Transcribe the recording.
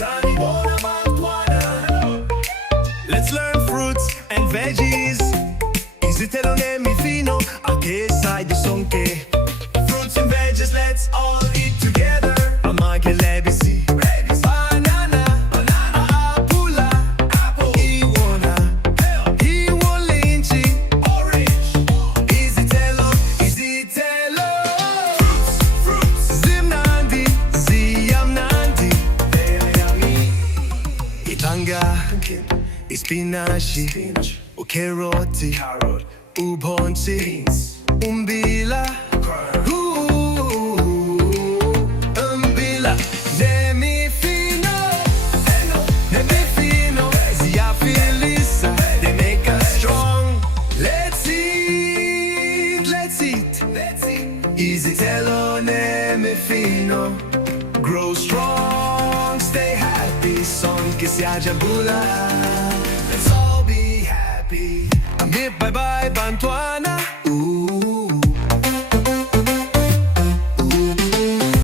Sanibonani bantwana. Let's learn fruits and veggies. Izithelo Nemifino, akeside sonke. Fruits and veggies, let's all eat together. Amake lebisi. Banana, i-apula, iwona, iwolinchi, orange. Izithelo. Fruits, zimnandi, ziyamnandi. Ithanga, ispinashi, ukheroti, ubhontshi, ummbila, ummbila. Nemifino, ziyafilisa, they make us strong. Let's eat. Izithelo Nemifino, grow strong, stay happy. Sonke siyajabula, let's all be happy. Bye bye bantwana.